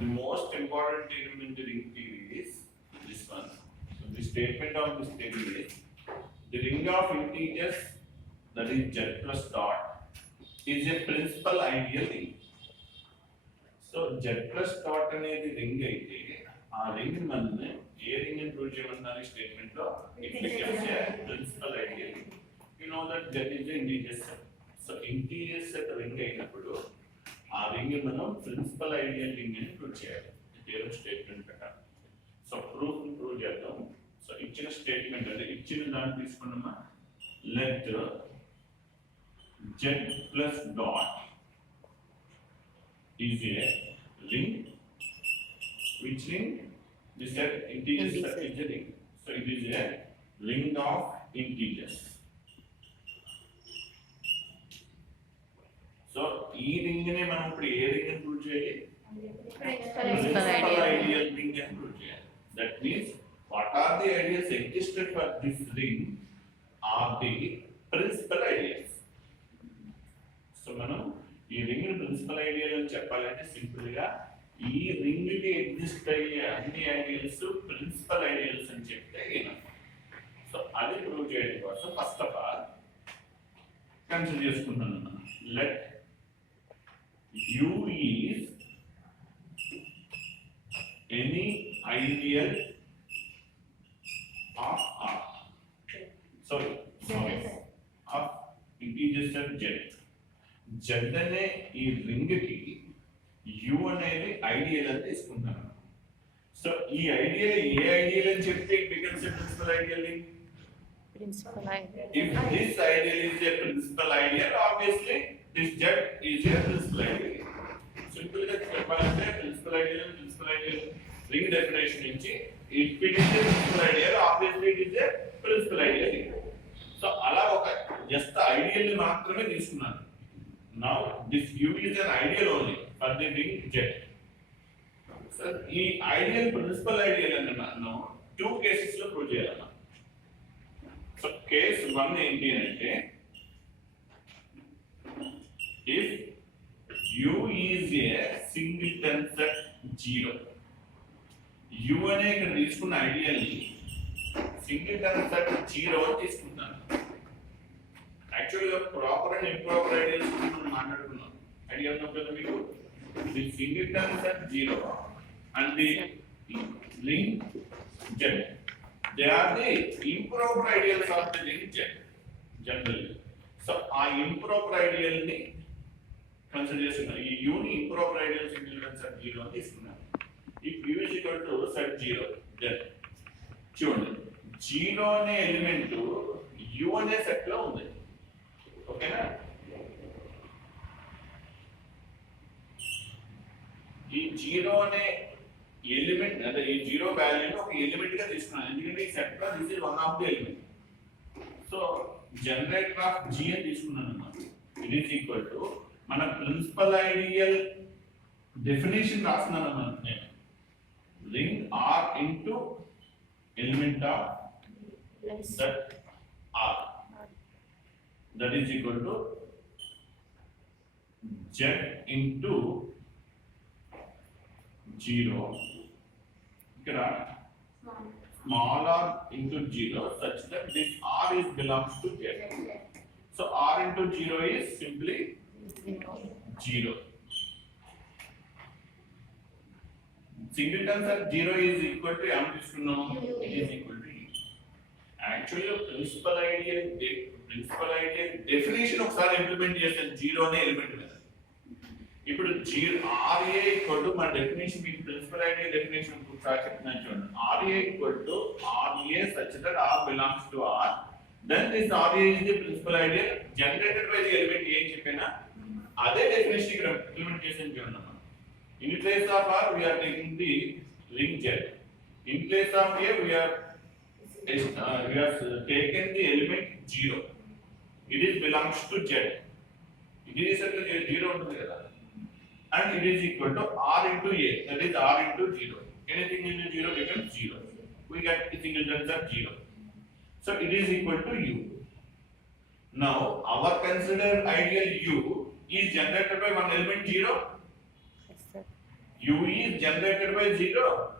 The most important element in ring theory is this one. So the statement of this theory is the ring of integers, that is z plus dot, is a principal ideal ring. So z plus dot అనేది ring అయితే ఆ ring మన ఏ ring ని prove చేయమన్నారు statement లో it becomes a principal ideal ring. You know that z is a integer set. So integer set ring అయినప్పుడు ఆ రింగ్ మనం ప్రిన్సిపల్ ఐడియల్ రింగ్ అని ప్రూవ్ చేయాలి థియరం స్టేట్మెంట్ ప్రకారం. సో ప్రూవ్ చేద్దాం. సో ఇచ్చిన స్టేట్మెంట్ అంటే ఇచ్చిన దాన్ని తీసుకున్నామా, let z plus dot is a ring. Which ring? This set integer set is a ring. So it is a ring of integers. So ఈ రింగ్ నే మనం ఇప్పుడు ఏ రింగ్ అని ప్రూవ్ చేయాలి? Principal ideal ring అని ప్రూవ్ చేయాలి. That means what are the ideals existed for this ring are the principal ideals. So మనం ఈ రింగ్ ప్రిన్సిపల్ ఐడియల్ అని చెప్పాలంటే సింపుల్ గా ఈ రింగ్ కి ఎగ్జిస్ట్ అయ్యే అన్ని ఐడియల్స్ ప్రిన్సిపల్ ఐడియల్స్ అని చెప్తే సో అది ప్రూవ్ చేయడం కోసం ఫస్ట్ ఆఫ్ ఆల్ కన్సిడర్ చేసుకుంటున్నాను. Let u is any ideal of R. Sorry of integer set z. z అనే ఈ రింగ్ కి u అనేది ఐడియల్ అని తీసుకుంటాను. సో ఈ ఐడియల్ ఏ ఐడియల్ అని చెప్తే it becomes a principal ideal ring. Principal ideal. If this ideal is a principal ideal, obviously this z is a principal ideal. Simple గా చెప్పాలంటే ప్రిన్సిపల్ ఐడియల్ రింగ్ డెఫినేషన్ నుంచి if it is a principal ideal, obviously it is a principal ideal ring. So అలా ఒక just ideal ని మాత్రమే తీసుకున్నాను. Now this u is an ideal only for the ring z. So ఈ ideal principal ideal అని మనం two cases లో ప్రూవ్ చేయాలన్నమాట. సో కేస్ 1 ఏంటి అంటే if u is a singleton set 0, u అనే ఇక్కడ తీసుకున్న ఐడియల్ ని సింగిల్టన్ సెట్ 0 అని తీసుకుంటాను. యాక్చువల్గా ప్రాపర్ అండ్ ఇంప్రాపర్ ఐడియల్స్ మనం మాట్లాడుకున్నాం. ఐడియా ఉన్నది కదా మీకు. The singleton set 0 and the ring z, they are the improper ideals of the ring z generally. So ఆ ఇంప్రాపర్ ఐడియల్ ని కన్సిడర్ చేస్తున్నాను. ఈ u ని ఇంప్రాపర్ ఐడియల్ సింగిల్టన్ సెట్ 0 అని తీసుకున్నాను. If u is equal to set 0, then చూడండి 0 అనే element u అనే సెట్ లో ఉంది. ఓకేనా? ఈ 0 అనే ఎలిమెంట్ అంటే ఈ 0 వాల్యూని ఒక ఎలిమెంట్ గా తీసుకున్నాను. ఎందుకంటే ఈ సెట్ లో this is one of the element. So generator of g అని తీసుకున్నాను అన్నమాట. ఇట్ ఈస్ ఈక్వల్ టు మన ప్రిన్సిపల్ ఐడియల్ డెఫినేషన్ రాస్తున్నాను అన్నమాట. నేను ring r into element of that r, that is equal to z into 0 ఇక్కడ small r into 0 such that this r is belongs to z. So r into 0 is simply 0. Singleton set 0 is equal to m తీసుకున్నాం. It is equal to u. Actually principal ideal definition ఒకసారి implement చేస్తాను 0 అనే element మీద. ఇప్పుడు RA equal to మన definition మీకు principal ideal definition ఒకసారి చెప్తున్నాను చూడండి. RA equal to RA such that R belongs to R, then this RA is the principal ideal generated by the element ఏం చెప్పినా అదే డెఫినేషన్ ఇక్కడ ఇంప్లిమెంట్ చేసాను చూడండి. In place of R, we are taking the ring Z. In place of A, we have taken the element 0. It is belongs to Z. It is equal to 0 ఉంటుంది కదా. And it is equal to R into A. That is R into 0. Anything into 0 becomes 0. We get a singleton set 0. So it is equal to U. Now our considered ideal U is generated by one element 0. U is generated by 0.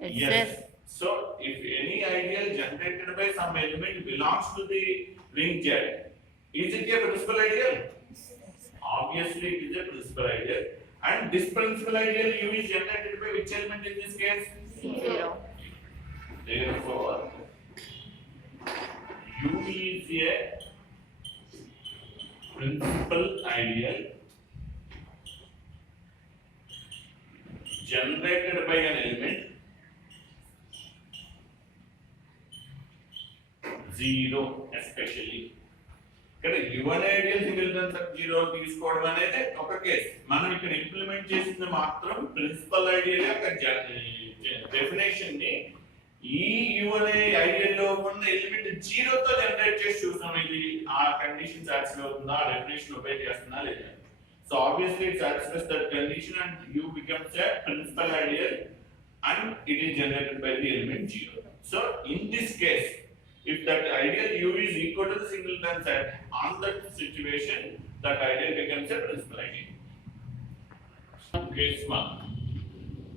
Yes. So if any ideal generated by some element belongs to the ring Z, is it a principal ideal? Obviously it is a principal ideal. And this principal ideal U is generated by which element in this case? 0. Therefore, U is a principal ideal generated by an element 0 especially. ఇక్కడ given ideal singleton sub 0 తీసుకోవడం అనేది ఒక కేస్. మనం ఇక్కడ ఇంప్లిమెంట్ చేసింది మాత్రం principal ideal యొక్క డెఫినేషన్ ని ఈ గివెన్ ఐడియల్ లో ఉన్న ఎలిమెంట్ 0 తో జనరేట్ చేసి చూసాం. ఇది ఆ కండిషన్ సాటిస్ఫై అవుతుందా, ఆ డెఫినేషన్ ఒబే చేస్తుందా లేదా. So obviously it satisfies that condition and U becomes a principal ideal and it is generated by the element 0. So in this case, if that ideal U is equal to the singleton set, on that situation, that ideal becomes a principal ideal. Case 1,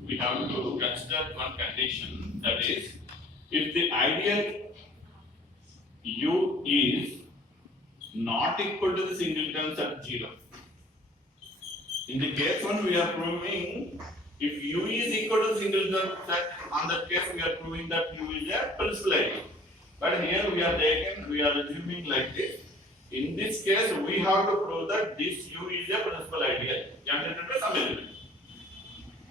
we have to consider one condition, that is, if the ideal U is not equal to the singleton set 0. In the case 1, we are proving if U is equal to singleton set, on that case we are proving that U is a principal ideal. But here we are assuming like this. In this case, we have to prove that this U is a principal ideal generated by some element.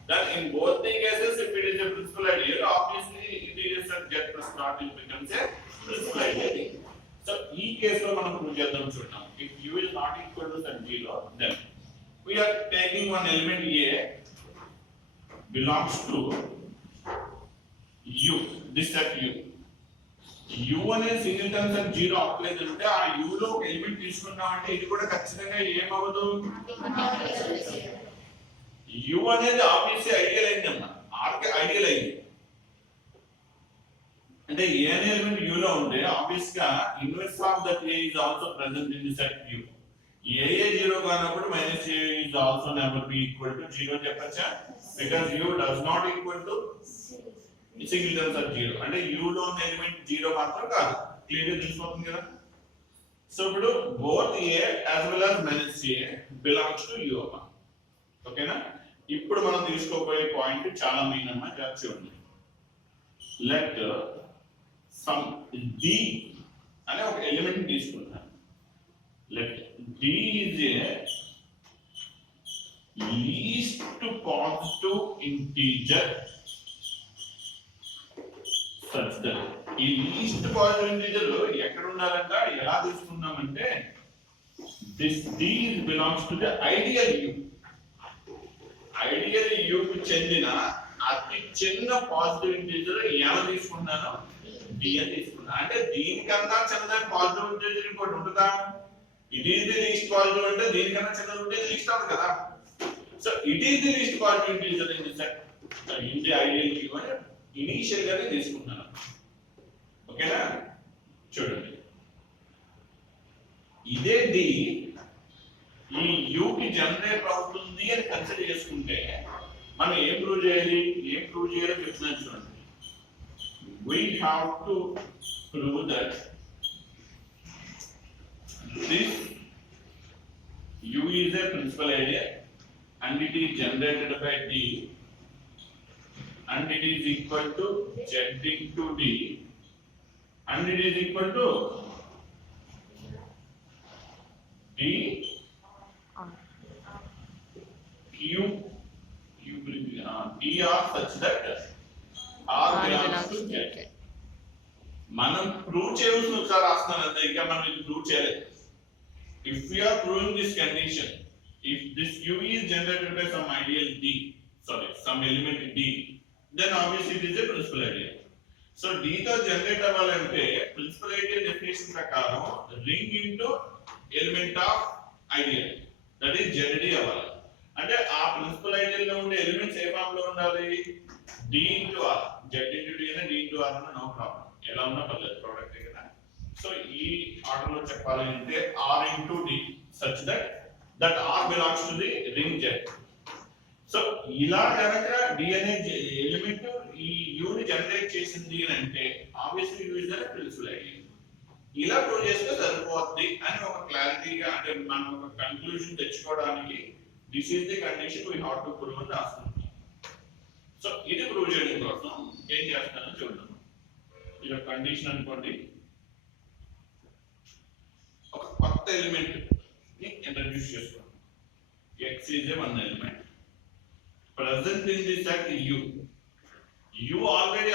Then in both the cases, if it is a principal ideal, obviously integer set Z plus naught becomes a principal ideal. So, in case lo manam prove cheddam chudam. If U is not equal to set 0, then we are taking one element A belongs to U, this set U. U అనేది singleton set 0 అవ్వలేదు అంటే ఆ U లో ఒక ఎలిమెంట్ తీసుకున్నాం అంటే ఇది కూడా ఖచ్చితంగా ఏమవ్వదు. U అనేది ఆబ్వియస్లీ ఐడియల్ అయిందమ్మా, R కి ఐడియల్ అయింది అంటే ఏ అనే ఎలిమెంట్ U లో ఉంటే ఆబ్వియస్ గా inverse of that A is also present in the set U. A 0 కానప్పుడు A is also never be equal to 0 చెప్పచ్చా, because U does not equal to singleton set 0 అంటే U లో ఉన్న ఎలిమెంట్ 0 మాత్రం కాదు. క్లియర్ గా తెలిసిపోతుంది కదా. సో ఇప్పుడు both A as well as A belongs to U అమ్మా. ఓకేనా. ఇప్పుడు మనం తీసుకోబోయే పాయింట్ చాలా మెయిన్ అమ్మా, జాగ్రత్త చూడండి. లెట్ సమ్ D అనే ఒక ఎలిమెంట్ తీసుకుంటాం. Let D is a least positive integer such that ఈ లీస్ట్ పాజిటివ్ ఇంటిజర్ ఎక్కడ ఉండాలంట, ఎలా తీసుకున్నామంటే this D belongs to the ideal U. Ideal U కు చెందిన అతి చిన్న పాజిటివ్ ఇంటిజర్ ఎలా తీసుకున్నాను, D అని తీసుకున్నా. అంటే దీనికన్నా చిన్నదైన పాజిటివ్ ఇంటిజర్ ఇంకోటి ఉంటుందా? ఇది లీస్ట్ పాజిటివ్ అంటే దీనికన్నా చిన్నది ఉంటే లీస్ట్ అవుతుంది కదా. So it is the least positive integer in the set in the ideal U అని ఇనిషియల్ గానే తీసుకున్నాను. ఓకేనా. చూడండి, ఇదే D ఈ U కి జనరేట్ అవుతుంది అని కన్సిడర్ చేసుకుంటే మనం ఏం ప్రూవ్ చేయాలో చెప్తున్నాను చూడండి. We have to prove that this U is a principal ideal and it is generated by D and it is equal to Z into D and it is equal to D Q D R such that R belongs to Z. మనం ప్రూవ్ చేయవలసిన ఒకసారి రాస్తున్నాను అంతే, ఇంకా మనం ఇది ప్రూవ్ చేయలేదు. If we are proving this condition, if this U is generated by some ideal D, some element D, then obviously it is a principal ideal. So D తో జనరేట్ అవ్వాలంటే ప్రిన్సిపల్ ఐడియల్ డెఫినిషన్ ప్రకారం ring into element of ideal, that is ZD అవ్వాలి. అంటే ఆ principal ideal లో ఉండే ఎలిమెంట్స్ ఏ ఫామ్ లో ఉండాలి, D into R. Z into D అనే D ఇంటూ R అన్న నో ప్రాబ్లం, ఎలా ఉన్నా పర్లేదు, ప్రోడక్ట్ కదా. సో ఈ ఆర్డర్ లో చెప్పాలి అంటే R into D such that R belongs to the ring Z. So ఇలా కనుక డిఎన్ఏ ఎలిమెంట్ ఈ యూని జనరేట్ చేసింది అని అంటే obviously u is the principal idea. ఇలా ప్రూవ్ చేస్తే సరిపోద్ది అని ఒక క్లారిటీగా అంటే మనం ఒక కన్క్లూజన్ తెచ్చుకోవడానికి this is the condition we have to prove అని రాస్తున్నాం. సో ఇది ప్రూవ్ చేయడం కోసం ఏం చేస్తానో చూద్దాం. ఇది ఒక కండిషన్ అనుకోండి, ఒక కొత్త ఎలిమెంట్ ని ఇంట్రడ్యూస్ చేసుకోండి. x is a one element present in the set u. u already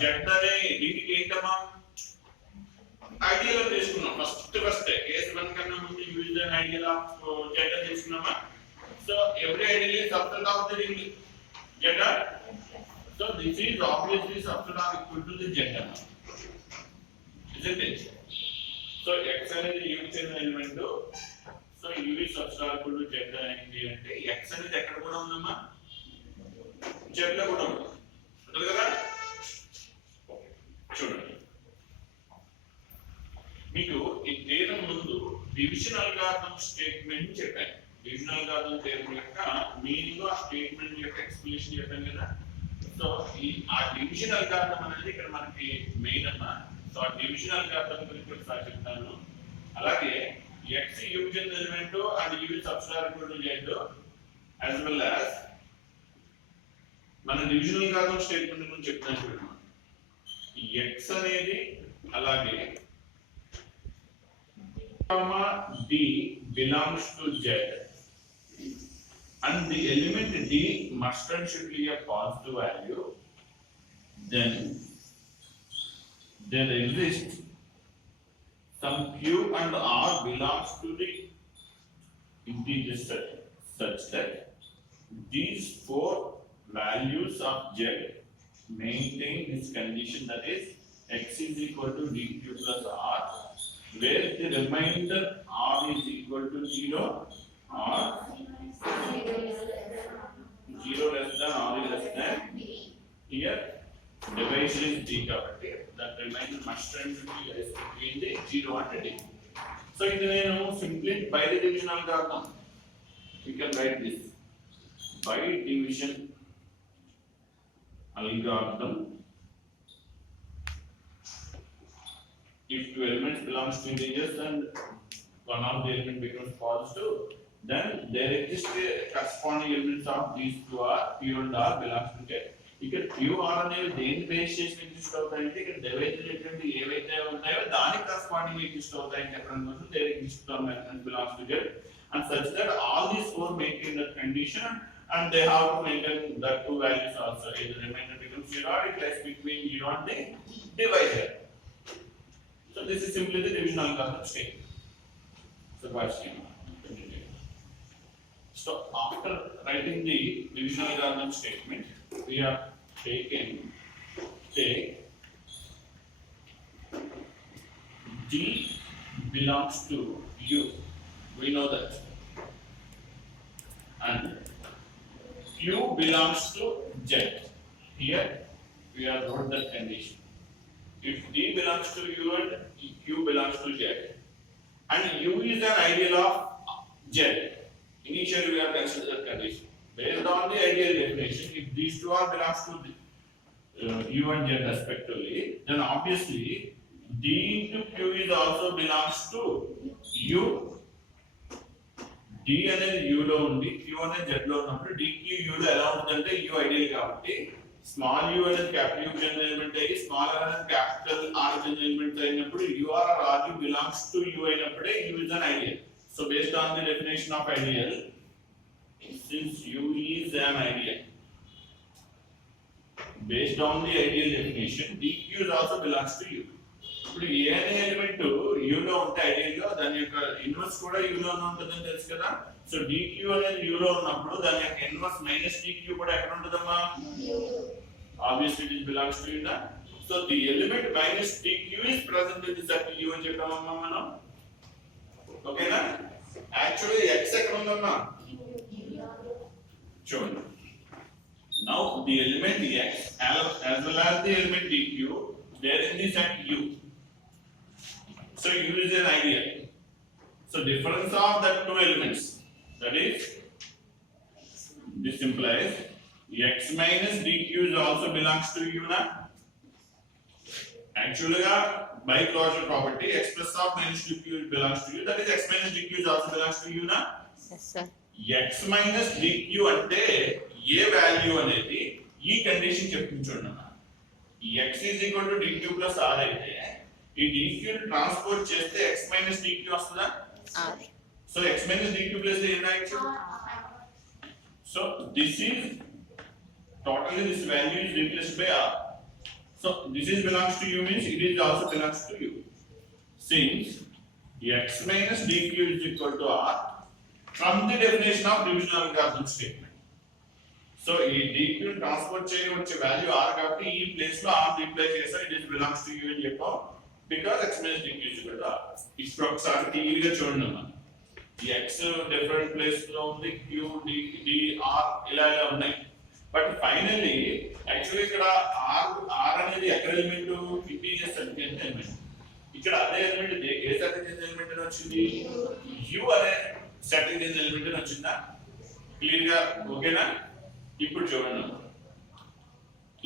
z అనే దీనికి ఏంటమ్మా ఐడియల్ తీసుకున్నాం. ఫస్ట్ కేస్ 1 కన్నా ముందు u is an ideal of z అని తీసుకున్నామా. So every ideal is subset of the ring z. So this is obviously subset of equal to the z, isn't it? So x అనేది u కి చెందిన element. So u is subset of equal to z అనేది అంటే x అనేది ఎక్కడ కూడా ఉందమ్మా, z లో కూడా ఉంది. అంతే కదా. చూడండి, మీకు ఈ థియరం ముందు డివిజన్ అల్గారిథం స్టేట్మెంట్ చెప్పాను. డివిజన్ అల్గారిథం థియరం యొక్క మీనింగ్, ఆ స్టేట్మెంట్ యొక్క ఎక్స్ప్లనేషన్ చెప్పాను కదా. సో ఆ డివిజన్ అల్గారిథం అనేది ఇక్కడ మనకి మెయిన్ అమ్మా. సో ఆ డివిజన్ అల్గారిథం గురించి ఒకసారి చెప్తాను. అలాగే x u చెందిన ఎలిమెంట్ అండ్ u సబ్స్టార్ equal to z as well as మన డివిజన్ అల్గారిథం స్టేట్మెంట్ గురించి చెప్తాను చూడండి. x అనేది అలాగే d belongs to z and the element d must and should be a positive value, then there exists some q and r belongs to the integer set such that these four values of z maintain this condition, that is x is equal to dq plus r, where the remainder r is equal to 0 or 0 less than or less than. Here divisor is d కాబట్టి that remainder must and should be between the 0 and d. So ఇది నేను simply by the division algorithm we can write this by division algorithm. If two elements belongs to integers and one of the element becomes positive, then there exists a corresponding elements of these two are q and r belongs to z. ఇక్కడ q r అనేవి దేని బేస్ చేసి ఎగ్జిస్ట్ అవుతాయంటే ఇక్కడ డివైజర్ ఏవైతే ఉన్నాయో దానికి corresponding exist అవుతాయని చెప్పడం కోసం there exists some elements belongs to z and such that all these four maintain that condition and they have to maintain the two values also. Either remainder becomes 0 or it lies between 0 and the divisor. So this is simply the division algorithm statement. So what's it? So after writing the division algorithm statement, we have taken take d belongs to u. We know that. And q belongs to z. Here we have wrote that condition. If d belongs to u and q belongs to z, and u is an ideal of z, initially we have considered that condition. Based on the ideal definition, if these two are belongs to the, u and z respectively, then obviously d into q is also belongs to u. d అనేది u లో ఉంది, q అనేది z లో ఉన్నప్పుడు dq u లో ఎలా ఉంటుందంటే u ideal కాబట్టి స్మాల్ u అనేది క్యాపిటల్ u చెందిన ఎలిమెంట్ అయ్యి స్మాల్ r అనేది క్యాపిటల్ r చెందిన ఎలిమెంట్ అయినప్పుడు u or r belongs to u అయినప్పుడే u is an ideal. So based on the definition of ideal, since u is an ideal, based on the ideal definition, dq is also belongs to u. ఇప్పుడు ఏ అనే element u లో ఉంటే ఐడియల్ గా దాని యొక్క ఇన్వర్స్ కూడా u లో ఉంటుందని తెలుసు కదా. సో dq అనేది u లో ఉన్నప్పుడు దాని యొక్క ఇన్వర్స్ మైనస్ dq కూడా ఎక్కడ ఉంటుందమ్మా, obviously it belongs to u na. So the element minus dq is present in the set u అని చెప్పామమ్మా మనం. ఓకేనా. యాక్చువల్లీ x ఎక్కడ ఉందమ్మా చూడండి. Now the element x as well as the element dq, they are in the set u. So u is an ideal. So difference of that two elements, that is This implies x minus dq is also belongs to u na. Actually, by closure property, x plus of minus dq belongs to u. That is, x minus dq is also belongs to u na. Yes, sir. x minus dq అంటే ఏ వాల్యూ అనేది ఈ కండిషన్ చెప్పించున్నాను. x is equal to dq plus r అయితే ఈ dq transport చేస్తే x minus dq వస్తుందా? R. So x minus dq plus ఏం రాయొచ్చు? So this is totally this value is replaced by r. So this is belongs to u means it is also belongs to u. Since x minus dq is equal to r from the definition of divisional algorithm statement. So ఈ dq transport చేయవచ్చే value r కాబట్టి ఈ ప్లేస్ లో r replace చేస్తే it is belongs to u అని చెప్పాం because x minus dq is equal to r. ఇప్పుడు ఒకసారి క్లియర్ గా చూడండి అమ్మా. ఈ x డిఫరెంట్ ప్లేస్ లో ఉంది, q d r ఇలా ఉన్నాయి. బట్ ఫైనల్లీ యాక్చువల్లీ ఇక్కడ r అనేది ఎక్కడ ఎలిమెంట్? Integer circle element. ఇక్కడ అదే ఎలిమెంట్ ఏ సర్కిల్ ఎలిమెంట్ అని వచ్చింది? u అనే సర్కిల్ ఎలిమెంట్ అని వచ్చిందా? క్లియర్ గా ఓకేనా? ఇప్పుడు చూడండి,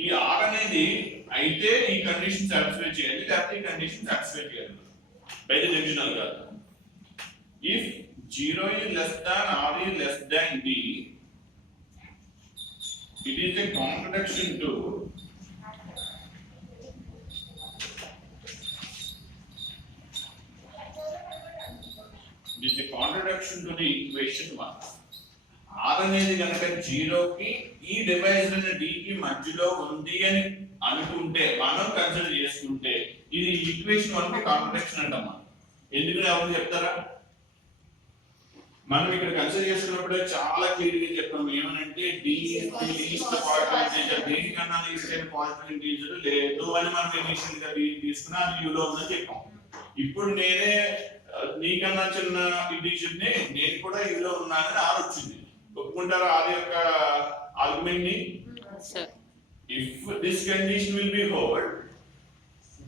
ఈ r అనేది అయితే ఈ కండిషన్ సాటిస్ఫై చేయాలి, లేకపోతే ఈ కండిషన్ సాటిస్ఫై చేయాలి బై ది డివిజనల్ కాదు. ఇఫ్ 0 is less than r is less than d, it is a contradiction to the equation 1. r అనేది గనక 0 కి ఈ డివైస్ అయిన d కి మధ్యలో ఉంది అని అనుకుంటే, మనం కన్సిడర్ చేసుకుంటే ఇది ఈక్వేషన్ 1 కి కాంట్రడిక్షన్ అంటామా? ఎందుకు ఎవరు చెప్తారా? మనం ఇక్కడ కన్సిడర్ చేసుకున్నప్పుడు చాలా క్లియర్ గా చెప్పాము ఏమనంటే d is the least positive integer, d కన్నా least అయిన పాజిటివ్ ఇంటిజర్ లేదు అని మనం ఇనిషియల్ గా d తీసుకున్నా అది u లో ఉందని చెప్పాం. ఇప్పుడు నేనే నీకన్నా చిన్న ఇంటిజర్ ని నేను కూడా u లో ఉన్నానని r వచ్చింది. ఒప్పుకుంటారా r యొక్క ఆర్గ్యుమెంట్ ని? If this condition will be held,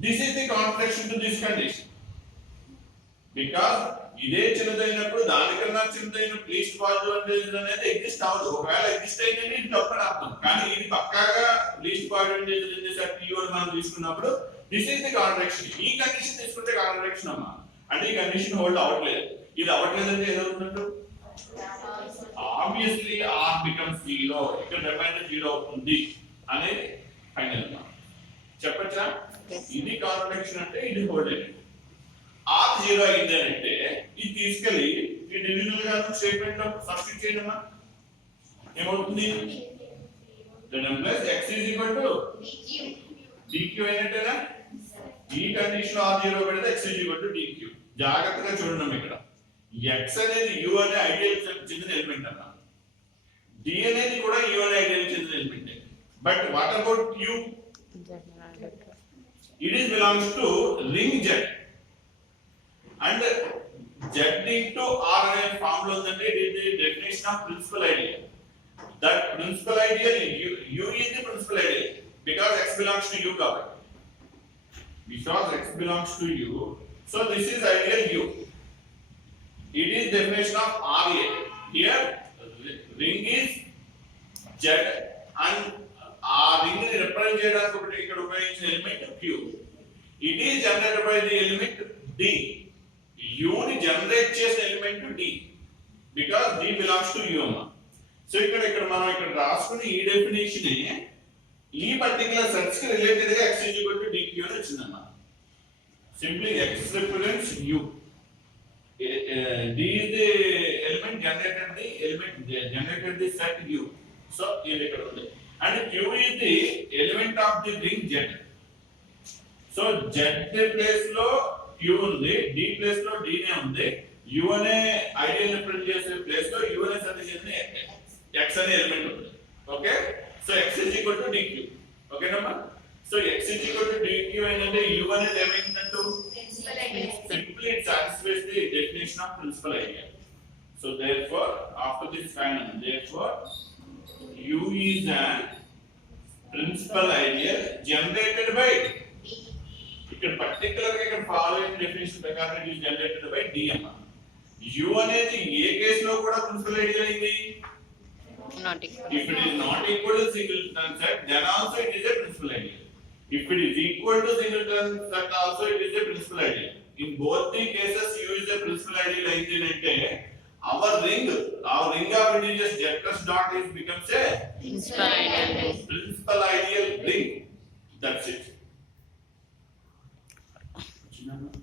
this is the contradiction to this condition. Because ఇదే చిన్నదైనప్పుడు దానికన్నా చిన్నదైన లీస్ట్ పాజిటివ్ ఇంటిజర్ అనేది ఎగ్జిస్ట్ అవ్వదు. ఒకవేళ ఎగ్జిస్ట్ అయినది ఇది తప్పని అర్థం, కానీ ఇది పక్కాగా లీస్ట్ పాజిటివ్ ఇంటిజర్ చేసేసరికి u అని మనం తీసుకున్నప్పుడు దిస్ ఇస్ ది కాంట్రడిక్షన్. ఈ కండిషన్ తీసుకుంటే కాంట్రడిక్షన్ అమ్మా, అంటే ఈ కండిషన్ హోల్డ్ అవ్వట్లేదు. ఇది అవ్వట్లేదు అంటే ఏదవుతున్నట్టు? ఆబ్వియస్లీ r becomes 0, ఇక్కడ రిమైండర్ 0 అవుతుంది అనేది ఫైనల్ గా చెప్పచ్చా? ఇది కాంట్రడిక్షన్ అంటే ఇది హోల్డ్ అయ్యింది. r 0 అయింది అంటే ఇది తీసుకెళ్ళి ఈ డివిజనల్ గా స్టేట్మెంట్ లో సబ్స్టిట్యూట్ చేయడమా ఏమవుతుంది? then implies x is equal to dq అయినట్టేనా? ఈ కండిషన్ లో r 0 పెడితే x is equal to dq. జాగ్రత్తగా చూడండి, ఇక్కడ x అనేది u అనే ఐడియల్ చెందిన ఎలిమెంట్ అన్న, d అనేది కూడా u అనే ఐడియల్ చెందిన element. But what about u? It is belongs to ring Z and Z into R అనే ఫార్మ్ లో ఉందంటే it is the definition of principal ideal. That principal ideal u is the principal ideal because x belongs to u కాబట్టి. Because x belongs to u, so this is ideal u. It is definition of RA. Here ring is Z and ఆ రింగ్ ని రిప్రజెంట్ చేయడానికి ఒకటి ఇక్కడ ఉపయోగించిన element q. It is generated by the element d. u ని జనరేట్ చేసిన element d because d belongs to u అమ్మా. సో ఇక్కడ మనం ఇక్కడ రాసుకుని ఈ డెఫినిషన్ ఈ పర్టిక్యులర్ సెట్స్ కి రిలేటెడ్ గా x is equal to dq అని వచ్చిందమ్మా. Simply x represents u. d is the element generated the set u. So ఇది ఇక్కడ ఉంది. And q is the element of the ring Z. So Z place లో q ఉంది, d place లో d నే ఉంది, u అనే ఐడియల్ రిప్రజెంట్ చేసే ప్లేస్ లో u అనే సర్టిఫికేట్ x అనే ఎలిమెంట్ ఉంది. Okay, so x is equal to dq. ఓకేనమ్మా? So x is equal to dq ఏంటంటే u అనేది ఏమైందంటూ simply it satisfies the definition of principal ideal. So therefore after this final, therefore u is an principal ideal generated by, ఇక్కడ పర్టిక్యులర్ గా ఇక్కడ following definition ప్రకారం it is generated by d అమ్మా. u అనేది ఏ కేస్ లో కూడా ప్రిన్సిపల్ ఐడియల్ అయింది? Not equal. If it is not equal to singleton set, then also it is a principal ideal. If it is equal to singleton set, also it is a principal ideal. In both the cases, use the principal ideal engine. Our ring of integers z plus dot is becomes a Principal ideal ring. principal ideal ring. That's it.